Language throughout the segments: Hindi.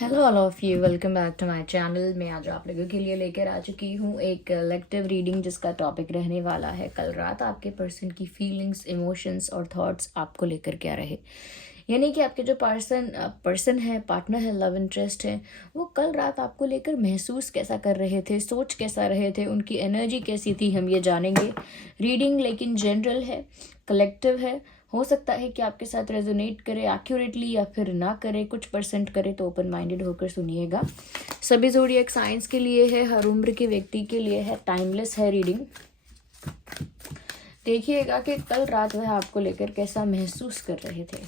Hello all of you, welcome back to my channel. मैं आज आप लोगों के लिए लेकर आ चुकी हूँ एक कलेक्टिव रीडिंग जिसका टॉपिक रहने वाला है कल रात आपके पर्सन की फीलिंग्स, इमोशंस और थॉट्स आपको लेकर क्या रहे। यानी कि आपके जो पर्सन है, पार्टनर है, लव इंटरेस्ट है, वो कल रात आपको लेकर महसूस कैसा कर रहे थे, सोच कैसा रहे थे, उनकी एनर्जी कैसी थी, हम ये जानेंगे। रीडिंग लेकिन जनरल है, कलेक्टिव है। हो सकता है कि आपके साथ रेजोनेट करे एक्यूरेटली या फिर ना करे, कुछ परसेंट करे, तो ओपन माइंडेड होकर सुनिएगा। सभी ज़ोडिएक साइंस के लिए है, हर उम्र के व्यक्ति के लिए है, टाइमलेस है रीडिंग। देखिएगा कि कल रात वह आपको लेकर कैसा महसूस कर रहे थे।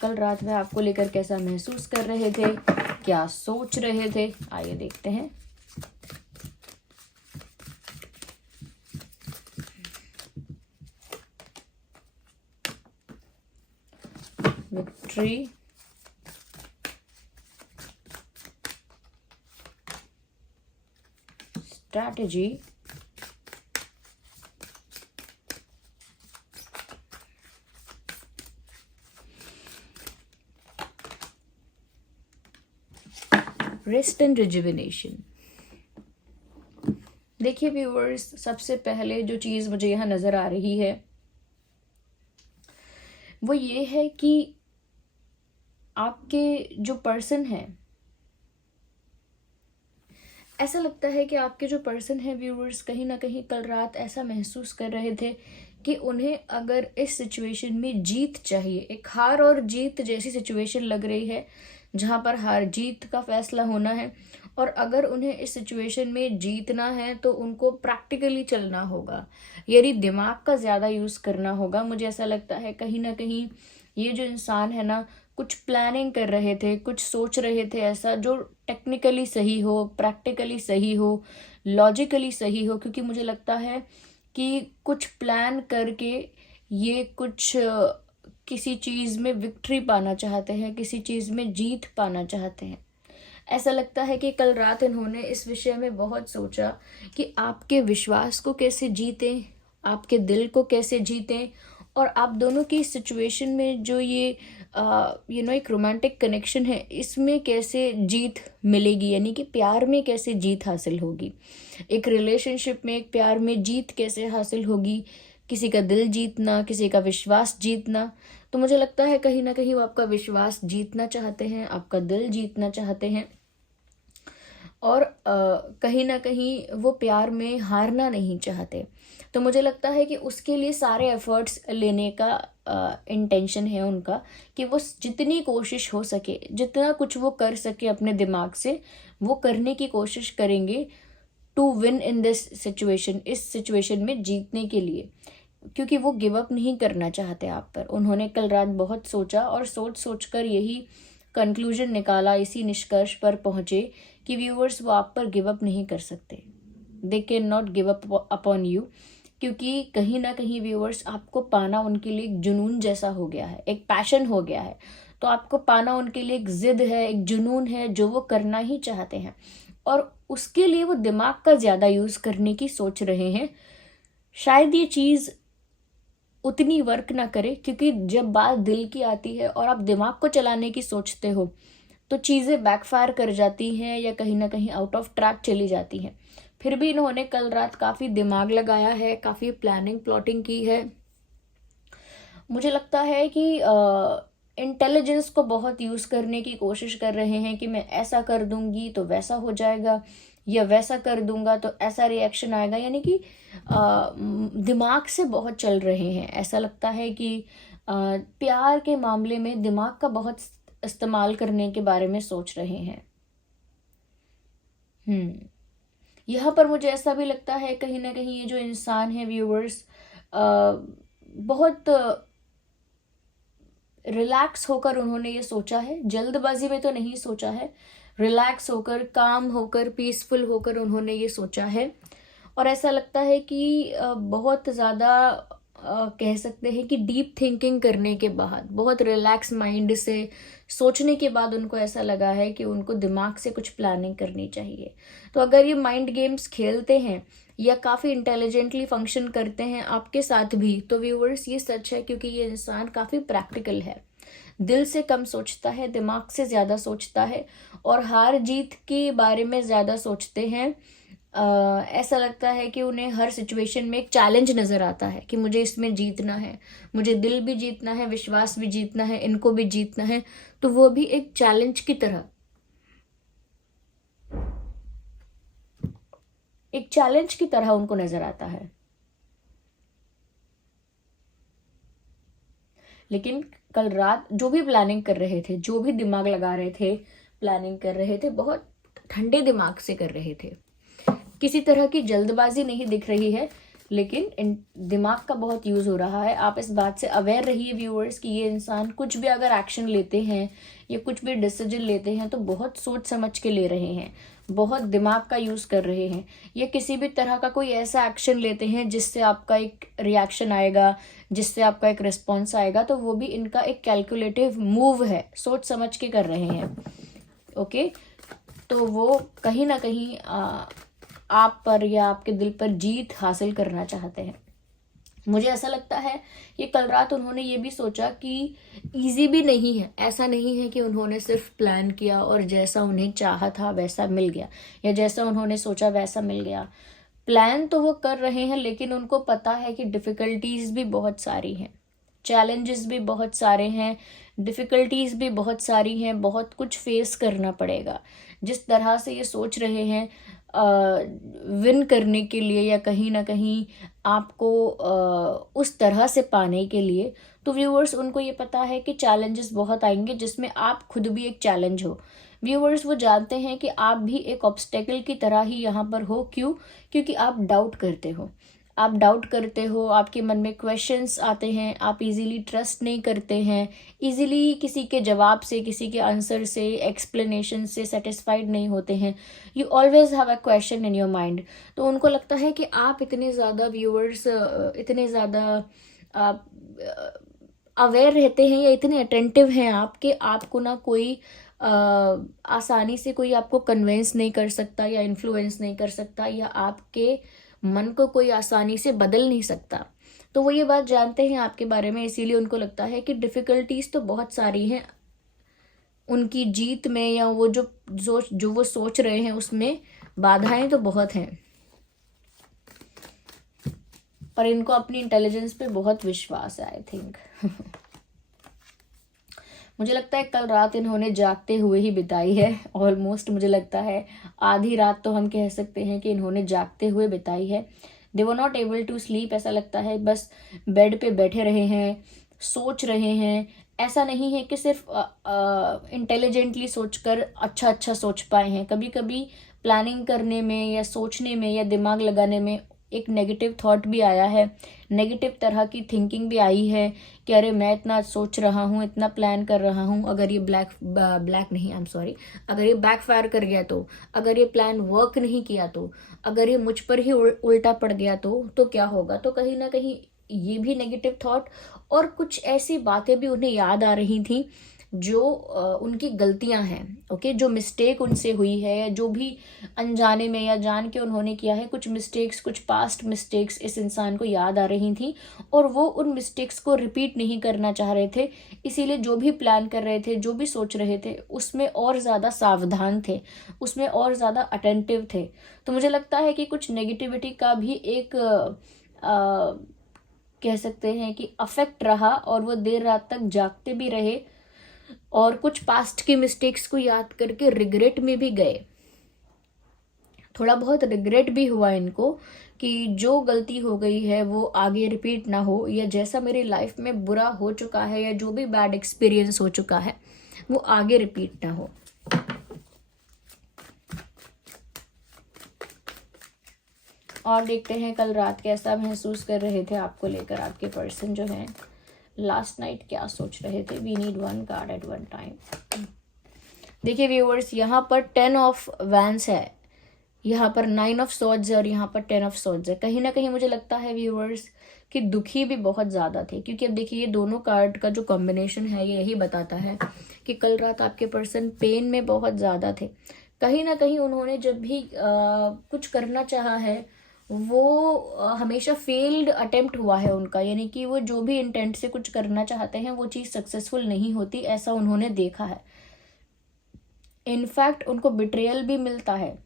कल रात वह आपको लेकर कैसा महसूस कर रहे थे, क्या सोच रहे थे, आइए देखते हैं। Victory, strategy, rest and rejuvenation. देखिए व्यूअर्स, सबसे पहले जो चीज मुझे यहाँ नजर आ रही है वो ये है कि आपके जो पर्सन है, ऐसा लगता है कि आपके जो पर्सन है व्यूअर्स, कहीं ना कहीं कल रात ऐसा महसूस कर रहे थे कि उन्हें अगर इस सिचुएशन में जीत चाहिए, एक हार और जीत जैसी सिचुएशन लग रही है जहां पर हार जीत का फैसला होना है। और अगर उन्हें इस सिचुएशन में जीतना है तो उनको प्रैक्टिकली चलना होगा, यानी दिमाग का ज़्यादा यूज़ करना होगा। मुझे ऐसा लगता है कहीं ना कहीं ये जो इंसान है ना, कुछ प्लानिंग कर रहे थे, कुछ सोच रहे थे ऐसा जो टेक्निकली सही हो, प्रैक्टिकली सही हो, लॉजिकली सही हो। क्योंकि मुझे लगता है कि कुछ प्लान करके ये कुछ किसी चीज़ में विक्ट्री पाना चाहते हैं, किसी चीज़ में जीत पाना चाहते हैं। ऐसा लगता है कि कल रात इन्होंने इस विषय में बहुत सोचा कि आपके विश्वास को कैसे जीतें, आपके दिल को कैसे जीतें, और आप दोनों की सिचुएशन में जो ये एक रोमांटिक कनेक्शन है, इसमें कैसे जीत मिलेगी, यानी कि प्यार में कैसे जीत हासिल होगी, एक रिलेशनशिप में, एक प्यार में जीत कैसे हासिल होगी, किसी का दिल जीतना, किसी का विश्वास जीतना। तो मुझे लगता है कहीं ना कहीं वो आपका विश्वास जीतना चाहते हैं, आपका दिल जीतना चाहते हैं, और कहीं ना कहीं वो प्यार में हारना नहीं चाहते। तो मुझे लगता है कि उसके लिए सारे एफर्ट्स लेने का इंटेंशन है उनका, कि वो जितनी कोशिश हो सके, जितना कुछ वो कर सके अपने दिमाग से, वो करने की कोशिश करेंगे to win in this situation, इस सिचुएशन में जीतने के लिए। क्योंकि वो गिव अप नहीं करना चाहते आप पर। उन्होंने कल रात बहुत सोचा और सोच सोच कर यही कंक्लूजन निकाला, इसी निष्कर्ष पर पहुंचे कि व्यूअर्स वो आप पर गिव अप नहीं कर सकते, they can not give up upon you. क्योंकि कहीं ना कहीं व्यूअर्स, आपको पाना उनके लिए एक जुनून जैसा हो गया है, एक पैशन हो गया है। तो आपको पाना उनके लिए एक जिद है, एक जुनून है, जो वो करना ही चाहते हैं, और उसके लिए वो दिमाग का ज़्यादा यूज़ करने की सोच रहे हैं। शायद ये चीज़ उतनी वर्क ना करे, क्योंकि जब बात दिल की आती है और आप दिमाग को चलाने की सोचते हो तो चीज़ें बैकफायर कर जाती हैं या कहीं ना कहीं आउट ऑफ ट्रैक चली जाती हैं। फिर भी इन्होंने कल रात काफ़ी दिमाग लगाया है, काफ़ी प्लानिंग प्लॉटिंग की है। मुझे लगता है कि इंटेलिजेंस को बहुत यूज़ करने की कोशिश कर रहे हैं कि मैं ऐसा कर दूंगी तो वैसा हो जाएगा, या वैसा कर दूंगा तो ऐसा रिएक्शन आएगा। यानी कि दिमाग से बहुत चल रहे हैं। ऐसा लगता है कि प्यार के मामले में दिमाग का बहुत इस्तेमाल करने के बारे में सोच रहे हैं। यहाँ पर मुझे ऐसा भी लगता है कहीं ना कहीं ये जो इंसान है व्यूअर्स, बहुत रिलैक्स होकर उन्होंने ये सोचा है, जल्दबाजी में तो नहीं सोचा है। रिलैक्स होकर, काम होकर, पीसफुल होकर उन्होंने ये सोचा है। और ऐसा लगता है कि बहुत ज़्यादा कह सकते हैं कि डीप थिंकिंग करने के बाद, बहुत रिलैक्स माइंड से सोचने के बाद उनको ऐसा लगा है कि उनको दिमाग से कुछ प्लानिंग करनी चाहिए। तो अगर ये माइंड गेम्स खेलते हैं, या काफ़ी इंटेलिजेंटली फंक्शन करते हैं आपके साथ भी, तो व्यूअर्स ये सच है, क्योंकि ये इंसान काफ़ी प्रैक्टिकल है, दिल से कम सोचता है, दिमाग से ज़्यादा सोचता है और हार जीत के बारे में ज़्यादा सोचते हैं। ऐसा लगता है कि उन्हें हर सिचुएशन में एक चैलेंज नज़र आता है कि मुझे इसमें जीतना है, मुझे दिल भी जीतना है, विश्वास भी जीतना है, इनको भी जीतना है। तो वो भी एक चैलेंज की तरह, एक चैलेंज की तरह उनको नज़र आता है। लेकिन कल रात जो भी प्लानिंग कर रहे थे, जो भी दिमाग लगा रहे थे, प्लानिंग कर रहे थे, बहुत ठंडे दिमाग से कर रहे थे। किसी तरह की जल्दबाजी नहीं दिख रही है, लेकिन दिमाग का बहुत यूज़ हो रहा है। आप इस बात से अवेयर रहिए व्यूअर्स कि ये इंसान कुछ भी अगर एक्शन लेते हैं या कुछ भी डिसीजन लेते हैं तो बहुत सोच समझ के ले रहे हैं, बहुत दिमाग का यूज़ कर रहे हैं। या किसी भी तरह का कोई ऐसा एक्शन लेते हैं जिससे आपका एक रिएक्शन आएगा, जिससे आपका एक रिस्पॉन्स आएगा, तो वो भी इनका एक कैलकुलेटिव मूव है, सोच समझ के कर रहे हैं। ओके, तो वो कहीं ना कहीं आप पर या आपके दिल पर जीत हासिल करना चाहते हैं। मुझे ऐसा लगता है कि कल रात उन्होंने ये भी सोचा कि इजी भी नहीं है, ऐसा नहीं है कि उन्होंने सिर्फ प्लान किया और जैसा उन्हें चाहा था वैसा मिल गया, या जैसा उन्होंने सोचा वैसा मिल गया। प्लान तो वो कर रहे हैं, लेकिन उनको पता है कि डिफ़िकल्टीज भी बहुत सारी हैं, चैलेंजेस भी बहुत सारे हैं, डिफ़िकल्टीज भी बहुत सारी हैं, बहुत कुछ फेस करना पड़ेगा। जिस तरह से ये सोच रहे हैं विन करने के लिए या कहीं ना कहीं आपको उस तरह से पाने के लिए, तो व्यूअर्स उनको ये पता है कि चैलेंजेस बहुत आएंगे, जिसमें आप खुद भी एक चैलेंज हो। व्यूअर्स वो जानते हैं कि आप भी एक ऑब्स्टेकल की तरह ही यहाँ पर हो। क्यों? क्योंकि आप डाउट करते हो, आप डाउट करते हो, आपके मन में क्वेश्चंस आते हैं, आप इजीली ट्रस्ट नहीं करते हैं, इजीली किसी के जवाब से, किसी के आंसर से, एक्सप्लेनेशन से सेटिस्फाइड नहीं होते हैं। You always have a question in your mind. तो उनको लगता है कि आप इतने ज़्यादा व्यूअर्स, इतने ज़्यादा आप अवेयर रहते हैं या इतने अटेंटिव हैं आपके, आपको ना कोई आसानी से कोई आपको कन्विंस नहीं कर सकता या इन्फ्लुएंस नहीं कर सकता, या आपके मन को कोई आसानी से बदल नहीं सकता। तो वो ये बात जानते हैं आपके बारे में, इसीलिए उनको लगता है कि डिफ़िकल्टीज तो बहुत सारी हैं उनकी जीत में, या वो जो वो सोच रहे हैं उसमें बाधाएं तो बहुत हैं, पर इनको अपनी इंटेलिजेंस पे बहुत विश्वास है, आई थिंक। मुझे लगता है कल रात इन्होंने जागते हुए ही बिताई है, ऑलमोस्ट मुझे लगता है आधी रात तो हम कह सकते हैं कि इन्होंने जागते हुए बिताई है। They were not able to sleep, ऐसा लगता है बस बेड पे बैठे रहे हैं, सोच रहे हैं। ऐसा नहीं है कि सिर्फ इंटेलिजेंटली सोचकर अच्छा अच्छा सोच पाए हैं, कभी कभी प्लानिंग करने में या सोचने में या दिमाग लगाने में एक नेगेटिव थॉट भी आया है, नेगेटिव तरह की थिंकिंग भी आई है कि अरे मैं इतना सोच रहा हूँ, इतना प्लान कर रहा हूँ, अगर ये ब्लैक नहीं, आई एम सॉरी, अगर ये बैकफायर कर गया तो, अगर ये प्लान वर्क नहीं किया तो, अगर ये मुझ पर ही उल्टा पड़ गया तो क्या होगा। तो कहीं ना कहीं ये भी नेगेटिव थॉट और कुछ ऐसी बातें भी उन्हें याद आ रही थी जो उनकी गलतियां हैं। ओके, जो मिस्टेक उनसे हुई है, या जो भी अनजाने में या जान के उन्होंने किया है, कुछ मिस्टेक्स, कुछ पास्ट मिस्टेक्स इस इंसान को याद आ रही थी और वो उन मिस्टेक्स को रिपीट नहीं करना चाह रहे थे। इसीलिए जो भी प्लान कर रहे थे, जो भी सोच रहे थे, उसमें और ज़्यादा सावधान थे, उसमें और ज़्यादा अटेंटिव थे। तो मुझे लगता है कि कुछ नेगेटिविटी का भी एक कह सकते हैं कि अफेक्ट रहा, और वो देर रात तक जागते भी रहे और कुछ पास्ट की मिस्टेक्स को याद करके रिग्रेट में भी गए। थोड़ा बहुत रिग्रेट भी हुआ इनको कि जो गलती हो गई है वो आगे रिपीट ना हो, या जैसा मेरी लाइफ में बुरा हो चुका है या जो भी बैड एक्सपीरियंस हो चुका है वो आगे रिपीट ना हो। और देखते हैं कल रात कैसा महसूस कर रहे थे आपको लेकर आपके पर्सन जो हैं, लास्ट नाइट क्या सोच रहे थे। We need one card at one time. देखिए व्यूअर्स, यहाँ पर 10 ऑफ वैंस है, यहाँ पर 9 ऑफ सॉर्ड्स है और यहाँ पर 10 ऑफ सॉर्ड्स है। कहीं ना कहीं मुझे लगता है व्यूअर्स कि दुखी भी बहुत ज़्यादा थे, क्योंकि अब देखिए ये दोनों कार्ड का जो कॉम्बिनेशन है ये यही बताता है कि कल रात आपके पर्सन पेन में बहुत ज़्यादा थे। कहीं ना कहीं उन्होंने जब भी कुछ करना चाहा है वो हमेशा फेल्ड अटेम्प्ट हुआ है उनका, यानी कि वो जो भी इंटेंट से कुछ करना चाहते हैं वो चीज़ सक्सेसफुल नहीं होती, ऐसा उन्होंने देखा है। इनफैक्ट उनको बिट्रेयल भी मिलता है।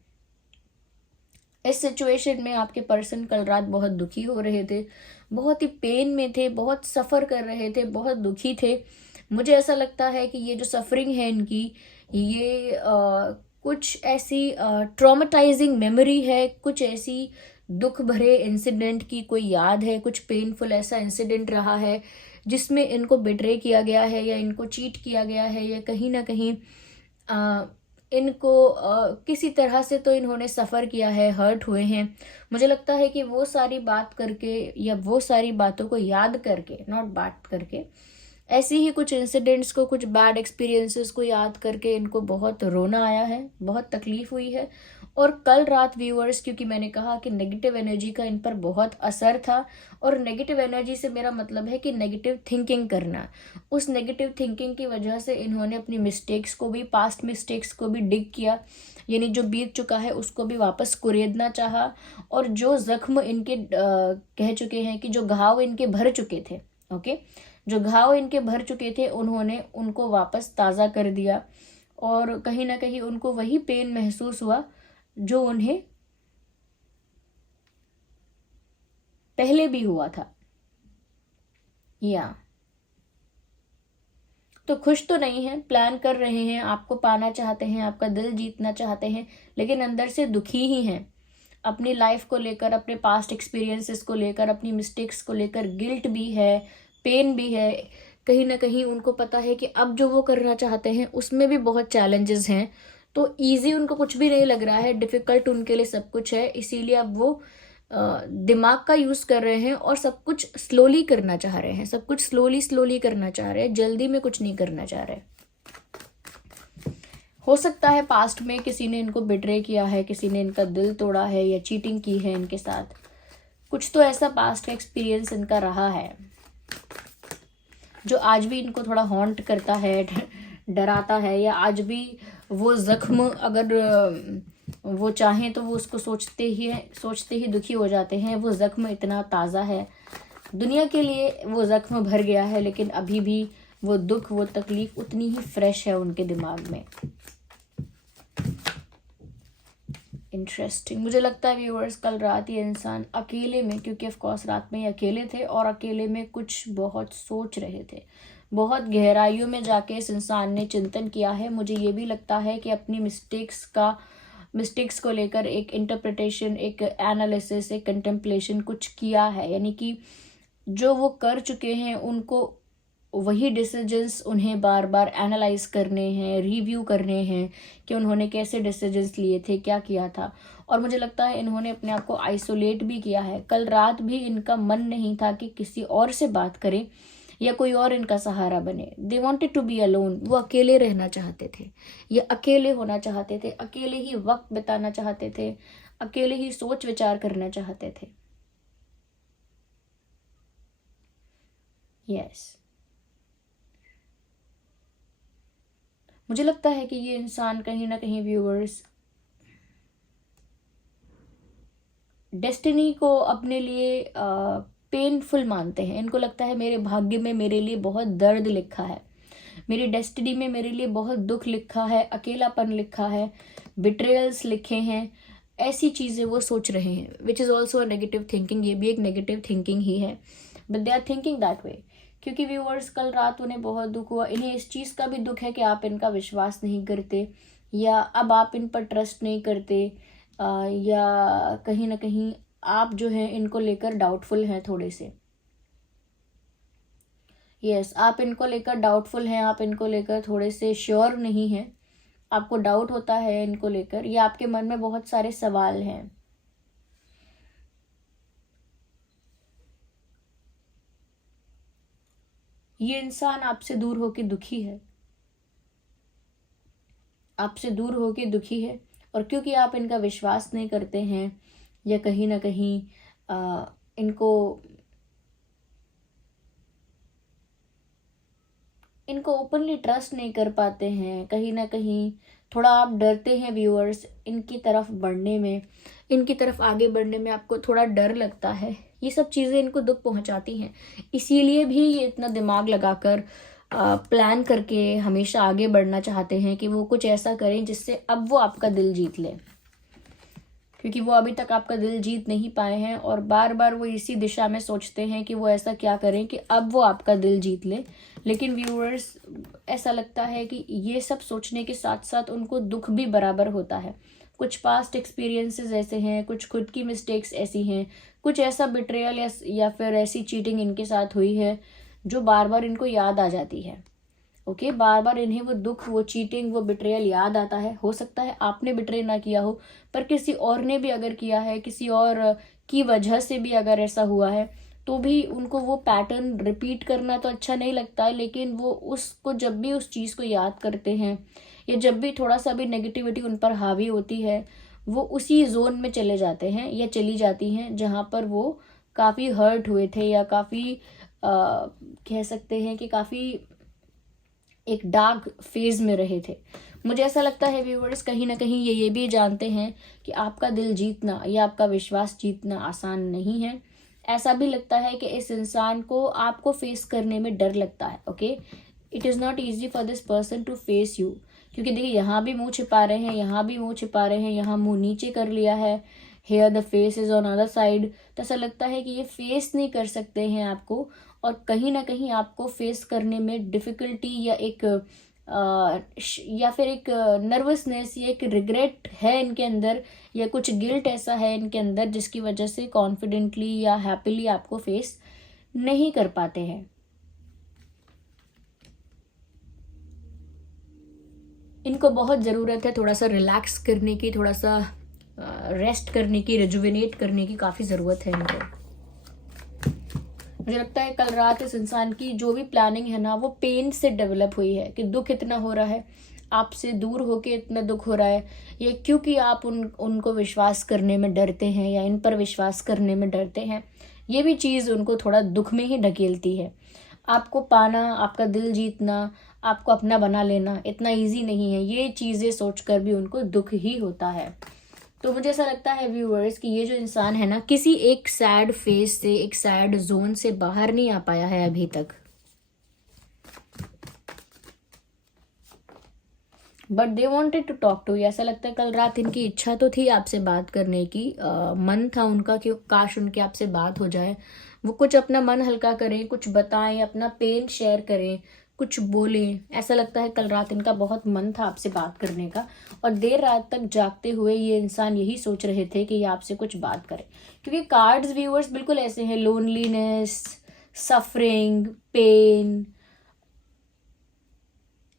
इस सिचुएशन में आपके पर्सन कल रात बहुत दुखी हो रहे थे, बहुत ही पेन में थे, बहुत सफ़र कर रहे थे, बहुत दुखी थे। मुझे ऐसा लगता है कि ये जो सफरिंग है इनकी, ये कुछ ऐसी ट्रॉमेटाइजिंग मेमोरी है, कुछ ऐसी दुख भरे इंसिडेंट की कोई याद है, कुछ पेनफुल ऐसा इंसिडेंट रहा है जिसमें इनको बिट्रे किया गया है या इनको चीट किया गया है, या कहीं ना कहीं इनको किसी तरह से तो इन्होंने सफ़र किया है, हर्ट हुए हैं। मुझे लगता है कि वो सारी बात करके या वो सारी बातों को याद करके, नॉट बात करके, ऐसी ही कुछ इंसिडेंट्स को, कुछ बैड एक्सपीरियंसेस को याद करके इनको बहुत रोना आया है, बहुत तकलीफ हुई है। और कल रात व्यूअर्स, क्योंकि मैंने कहा कि नेगेटिव एनर्जी का इन पर बहुत असर था, और नेगेटिव एनर्जी से मेरा मतलब है कि नेगेटिव थिंकिंग करना। उस नेगेटिव थिंकिंग की वजह से इन्होंने अपनी मिस्टेक्स को भी, पास्ट मिस्टेक्स को भी डिग किया, यानी जो बीत चुका है उसको भी वापस कुरेदना चाहा, और जो जख्म इनके कह चुके हैं कि जो घाव इनके भर चुके थे, ओके, जो घाव इनके भर चुके थे उन्होंने उनको वापस ताज़ा कर दिया। और कहीं ना कहीं उनको वही पेन महसूस हुआ जो उन्हें पहले भी हुआ था। या तो खुश तो नहीं है, प्लान कर रहे हैं, आपको पाना चाहते हैं, आपका दिल जीतना चाहते हैं, लेकिन अंदर से दुखी ही हैं अपनी लाइफ को लेकर, अपने पास्ट एक्सपीरियंसेस को लेकर, अपनी मिस्टेक्स को लेकर। गिल्ट भी है, पेन भी है, कहीं ना कहीं उनको पता है कि अब जो वो करना चाहते हैं उसमें भी बहुत चैलेंजेस हैं। तो इजी उनको कुछ भी नहीं लग रहा है, डिफ़िकल्ट उनके लिए सब कुछ है, इसीलिए अब वो दिमाग का यूज़ कर रहे हैं और सब कुछ स्लोली करना चाह रहे हैं, सब कुछ स्लोली स्लोली करना चाह रहे हैं, जल्दी में कुछ नहीं करना चाह रहे। हो सकता है पास्ट में किसी ने इनको बिट्रे किया है, किसी ने इनका दिल तोड़ा है या चीटिंग की है इनके साथ, कुछ तो ऐसा पास्ट का एक्सपीरियंस इनका रहा है जो आज भी इनको थोड़ा हॉन्ट करता है, डराता है, या आज भी वो जख्म, अगर वो चाहें तो वो उसको सोचते ही दुखी हो जाते हैं। वो जख्म इतना ताज़ा है, दुनिया के लिए वो जख्म भर गया है, लेकिन अभी भी वो दुख, वो तकलीफ उतनी ही फ्रेश है उनके दिमाग में। इंटरेस्टिंग। मुझे लगता है व्यूअर्स कल रात ये इंसान अकेले में, क्योंकि ऑफ कोर्स रात में ये अकेले थे और अकेले में कुछ बहुत सोच रहे थे, बहुत गहराइयों में जाके इस इंसान ने चिंतन किया है। मुझे ये भी लगता है कि अपनी मिस्टेक्स को लेकर एक इंटरप्रिटेशन, एक एनालिसिस, एक कंटेम्पलेशन कुछ किया है, यानी कि जो वो कर चुके हैं उनको वही डिसीजंस उन्हें बार बार एनालाइज करने हैं, रिव्यू करने हैं कि उन्होंने कैसे डिसीजंस लिए थे, क्या किया था। और मुझे लगता है इन्होंने अपने आप को आइसोलेट भी किया है। कल रात भी इनका मन नहीं था कि किसी और से बात करें या कोई और इनका सहारा बने। They wanted to be alone. वो अकेले रहना चाहते थे, ये अकेले होना चाहते थे, अकेले ही वक्त बिताना चाहते थे, अकेले ही सोच विचार करना चाहते थे। यस, मुझे लगता है कि ये इंसान कहीं ना कहीं व्यूअर्स डेस्टिनी को अपने लिए पेनफुल मानते हैं। इनको लगता है मेरे भाग्य में मेरे लिए बहुत दर्द लिखा है, मेरी डेस्टिनी में मेरे लिए बहुत दुख लिखा है, अकेलापन लिखा है, बिट्रेयल्स लिखे हैं, ऐसी चीज़ें वो सोच रहे हैं, which is also a negative thinking. ये भी एक नेगेटिव थिंकिंग ही है, but they are thinking that way. क्योंकि व्यूअर्स कल रात उन्हें बहुत दुख हुआ। इन्हें इस चीज़ का भी दुख है कि आप इनका विश्वास नहीं करते, या अब आप इन पर ट्रस्ट नहीं करते, या कहीं ना कहीं आप जो है इनको लेकर डाउटफुल हैं थोड़े से। यस, आप इनको लेकर डाउटफुल हैं, आप इनको लेकर थोड़े से श्योर नहीं हैं, आपको डाउट होता है इनको लेकर, या आपके मन में बहुत सारे सवाल हैं। ये इंसान आपसे दूर होके दुखी है, आपसे दूर होके दुखी है, और क्योंकि आप इनका विश्वास नहीं करते हैं, या कहीं ना कहीं इनको इनको ओपनली ट्रस्ट नहीं कर पाते हैं, कहीं ना कहीं थोड़ा आप डरते हैं व्यूअर्स इनकी तरफ बढ़ने में, इनकी तरफ आगे बढ़ने में आपको थोड़ा डर लगता है। ये सब चीज़ें इनको दुख पहुंचाती हैं, इसीलिए भी ये इतना दिमाग लगाकर प्लान करके हमेशा आगे बढ़ना चाहते हैं कि वो कुछ ऐसा करें जिससे अब वो आपका दिल जीत ले, क्योंकि वो अभी तक आपका दिल जीत नहीं पाए हैं और बार बार वो इसी दिशा में सोचते हैं कि वो ऐसा क्या करें कि अब वो आपका दिल जीत ले। लेकिन व्यूअर्स, ऐसा लगता है कि ये सब सोचने के साथ साथ उनको दुख भी बराबर होता है। कुछ पास्ट एक्सपीरियंसेस ऐसे हैं, कुछ खुद की मिस्टेक्स ऐसी हैं, कुछ ऐसा बिट्रेयल या फिर ऐसी चीटिंग इनके साथ हुई है जो बार बार इनको याद आ जाती है। ओके, बार बार इन्हें वो दुख, वो चीटिंग, वो बिट्रेयल याद आता है। हो सकता है आपने बिट्रे ना किया हो, पर किसी और ने भी अगर किया है, किसी और की वजह से भी अगर ऐसा हुआ है, तो भी उनको वो पैटर्न रिपीट करना तो अच्छा नहीं लगता है। लेकिन वो उसको जब भी उस चीज़ को याद करते हैं या जब भी थोड़ा सा भी नेगेटिविटी उन पर हावी होती है, वो उसी जोन में चले जाते हैं या चली जाती हैं जहाँ पर वो काफ़ी हर्ट हुए थे या काफ़ी कह सकते हैं कि काफ़ी एक डार्क फेज में रहे थे। मुझे ऐसा लगता है व्यूवर्स, कहीं ना कहीं ये भी जानते हैं कि आपका दिल जीतना या आपका विश्वास जीतना आसान नहीं है। ऐसा भी लगता है कि इस इंसान को आपको फेस करने में डर लगता है। Okay, it is not easy for this person to face you, क्योंकि देखिए यहाँ भी मुंह छिपा रहे हैं, यहाँ भी मुंह छिपा रहे हैं, यहाँ मुंह नीचे कर लिया है, here the face is on other side. तो ऐसा लगता है कि ये फेस नहीं कर सकते हैं आपको, और कहीं ना कहीं आपको फेस करने में डिफ़िकल्टी या एक या फिर एक नर्वसनेस या एक रिग्रेट है इनके अंदर, या कुछ गिल्ट ऐसा है इनके अंदर जिसकी वजह से कॉन्फिडेंटली या हैप्पीली आपको फेस नहीं कर पाते हैं। इनको बहुत ज़रूरत है थोड़ा सा रिलैक्स करने की, थोड़ा सा रेस्ट करने की, रिजुविनेट करने की काफ़ी ज़रूरत है इनको। मुझे लगता है कल रात इस इंसान की जो भी प्लानिंग है ना, वो पेन से डेवलप हुई है कि दुख इतना हो रहा है, आपसे दूर होके इतना दुख हो रहा है, ये क्योंकि आप उनको विश्वास करने में डरते हैं या इन पर विश्वास करने में डरते हैं। ये भी चीज़ उनको थोड़ा दुख में ही ढकेलती है। आपको पाना, आपका दिल जीतना, आपको अपना बना लेना इतना ईजी नहीं है, ये चीज़ें सोचकर भी उनको दुख ही होता है। तो मुझे ऐसा लगता है व्यूअर्स कि ये जो इंसान है ना, किसी एक सैड फेज से, एक सैड जोन से बाहर नहीं आ पाया है अभी तक। But they wanted to talk to. ऐसा लगता है कल रात इनकी इच्छा तो थी आपसे बात करने की, मन था उनका कि काश उनकी आपसे बात हो जाए, वो कुछ अपना मन हल्का करें, कुछ बताएं, अपना पेन शेयर करें, कुछ बोलें। ऐसा लगता है कल रात इनका बहुत मन था आपसे बात करने का, और देर रात तक जागते हुए ये इंसान यही सोच रहे थे कि ये आपसे कुछ बात करें। क्योंकि कार्ड्स व्यूअर्स बिल्कुल ऐसे हैं, loneliness, suffering, pain,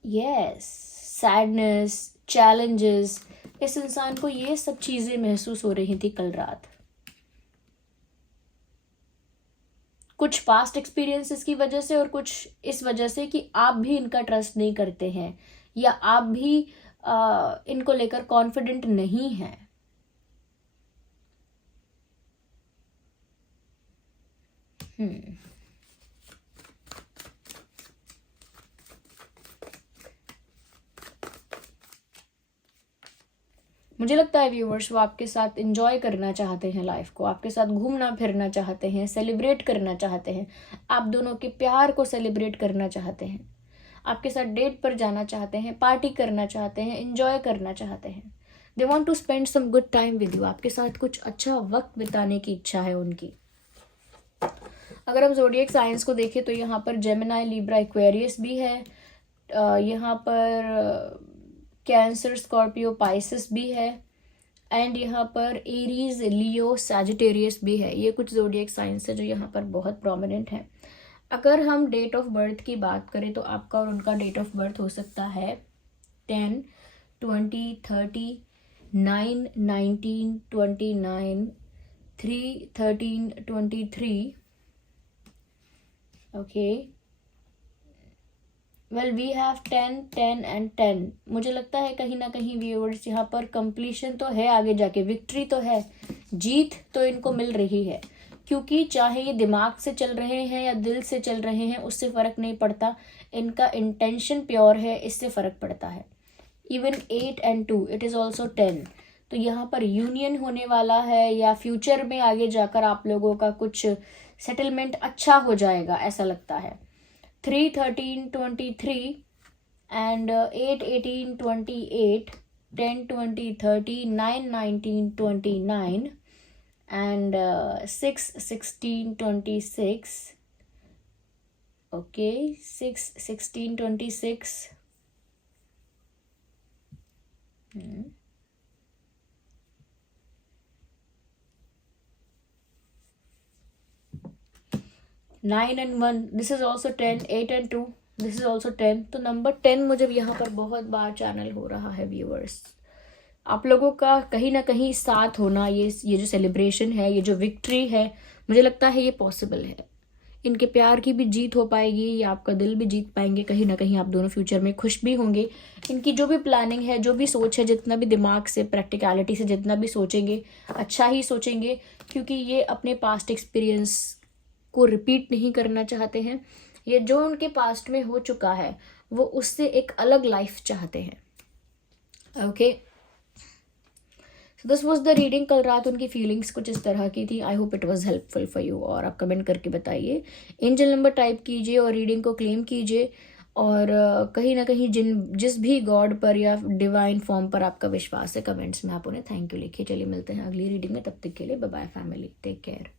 yes, sadness, challenges. इस इंसान को ये सब चीज़ें महसूस हो रही थी कल रात, कुछ पास्ट एक्सपीरियंसेस की वजह से और कुछ इस वजह से कि आप भी इनका ट्रस्ट नहीं करते हैं या आप भी इनको लेकर कॉन्फिडेंट नहीं हैं। मुझे लगता है व्यूवर्स, वो आपके साथ एंजॉय करना चाहते हैं लाइफ को, आपके साथ घूमना फिरना चाहते हैं, सेलिब्रेट करना चाहते हैं, आप दोनों के प्यार को सेलिब्रेट करना चाहते हैं, आपके साथ डेट पर जाना चाहते हैं, पार्टी करना चाहते हैं, एंजॉय करना चाहते हैं। They want to spend some good time with you, आपके साथ कुछ अच्छा वक्त बिताने की इच्छा है उनकी। अगर हम ज़ोडिएक साइंस को देखें तो यहाँ पर जेमिनी, लिब्रा, एक्वेरियस भी है, यहाँ पर कैंसर, स्कॉर्पियो, पाइसिस भी है, एंड यहाँ पर एरीज, लियो, सैजिटेरियस भी है। ये कुछ ज़ोडिएक साइंस है जो यहाँ पर बहुत प्रोमिनेंट है। अगर हम डेट ऑफ बर्थ की बात करें तो आपका और उनका डेट ऑफ बर्थ हो सकता है 10, 20, 30, 9, 19, 29, 3, 13, 23। Okay, well we have 10, 10 and 10। मुझे लगता है कहीं ना कहीं व्यूअर्स यहाँ पर कंप्लीशन तो है, आगे जाके विक्ट्री तो है, जीत तो इनको मिल रही है, क्योंकि चाहे ये दिमाग से चल रहे हैं या दिल से चल रहे हैं उससे फ़र्क नहीं पड़ता, इनका इंटेंशन प्योर है, इससे फ़र्क पड़ता है। Even 8 and 2 it is also 10। तो यहाँ पर यूनियन होने वाला है या फ्यूचर में आगे जाकर आप लोगों का कुछ सेटलमेंट अच्छा हो जाएगा, ऐसा लगता है। 3 13 23 and 8 18 28, 10 20 30, 9 19 29 and 6 16 26. Okay, 6 16 26. 9 and 1, this is also 10, 8 and 2, this is also 10। तो नंबर 10 मुझे यहाँ पर बहुत बार चैनल हो रहा है व्यूअर्स। आप लोगों का कहीं ना कहीं साथ होना, ये जो सेलिब्रेशन है, ये जो विक्ट्री है, मुझे लगता है ये पॉसिबल है। इनके प्यार की भी जीत हो पाएगी या आपका दिल भी जीत पाएंगे, कहीं ना कहीं आप दोनों फ्यूचर में खुश भी होंगे। इनकी जो भी प्लानिंग है, जो भी सोच है, जितना भी दिमाग से, प्रैक्टिकलिटी से जितना भी सोचेंगे, अच्छा ही सोचेंगे, क्योंकि ये अपने पास्ट एक्सपीरियंस को रिपीट नहीं करना चाहते हैं। ये जो उनके पास्ट में हो चुका है वो उससे एक अलग लाइफ चाहते हैं। Okay, so this was the reading. कल रात उनकी फीलिंग्स कुछ इस तरह की थी। I hope it was helpful for you. और आप कमेंट करके बताइए, एंजल नंबर टाइप कीजिए और रीडिंग को क्लेम कीजिए। और कहीं ना कहीं जिस भी गॉड पर या डिवाइन फॉर्म पर आपका विश्वास है, कमेंट्स में आप उन्हें थैंक यू लिखिए। चलिए मिलते हैं अगली रीडिंग में, तब तक के लिए bye bye family, take care.